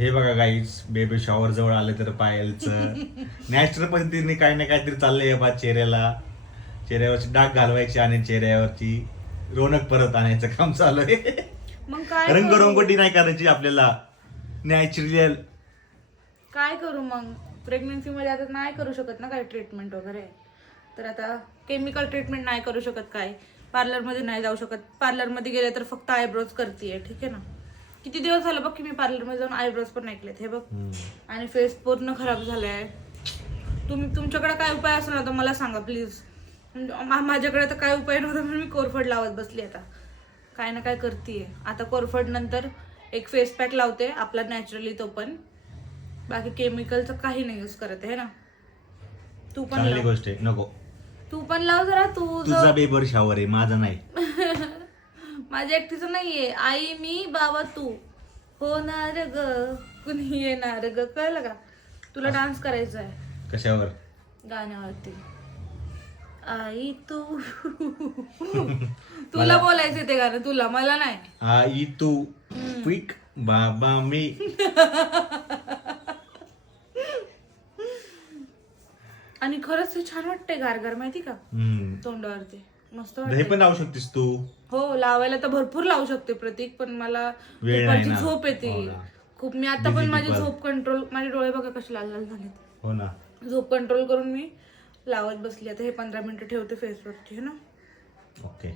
हे बघा गाईस, baby shower जवळ आले तर पायलचं नॅचरल पद्धतीने काही ना काहीतरी चाललंय बा चेहऱ्यावरची डाग घालवायची आणि चेहऱ्यावरची रोनक परत आणायचं काम चालू आहे. मग काय रंगरंगोटी नाही करायची आपल्याला, नॅचरल. काय करू मग? प्रेग्नन्सी मध्ये आता नाही करू शकत ना काही ट्रीटमेंट वगैरे, तर आता केमिकल ट्रीटमेंट नाही करू शकत, काय पार्लर मध्ये नाही जाऊ शकत. पार्लर मध्ये गेले तर फक्त आयब्रोज करतेय, ठीक आहे ना. किती दिवस झालं बघ की मी पार्लर मध्ये जाऊन आयब्रोज पण नाही केलेत, हे बघ. आणि फेस पूर्ण खराब झालाय. तुमच्याकडे काय उपाय असेल ना तर मला सांगा प्लीज. माझ्याकडे तर काय उपाय नव्हता म्हणून मी कोरफड लावत बसली. आता काय ना काय करतेय. आता कोरफड नंतर एक फेस पॅक लावते आपला नॅचरली, तो पण. बाकी केमिकलचं काही नाही यूज करत आहे ना. तू पण चांगली लाव. गोष्ट आहे, नको. तू पण लाव जरा. तुझा बेबर शॉवर आहे, माझा नाही. माझ्या एकटीचं नाहीये. आई मी बाबा तू होणार ग, कुणी येणार ग, कळलं का? तुला डान्स करायचा आहे कशावर? गाण्यावरती. आई तू तुला बोलायचं ते गाणं, तुला, मला नाही. आई तू क्विक, बाबा मी. आणि खरंच ते छान वाटतंय गारगार, माहिती का? तोंडावरती मस्त हे वाटतंय. पण लावू शकतेस तू. हो, लावायला तर भरपूर लावू शकते प्रतीक, पण मला वेळ नाही दुपारची ना. झोप येते हो ना. खूप. मी आता पण Busy माझी people. झोप कंट्रोल, माझे डोळे बघा कसे लाल लाल झालेत. हो ना. झोप कंट्रोल करून मी लावत बसली. आता हे 15 मिनिटं ठेवते फेसवरती, है ना. ओके.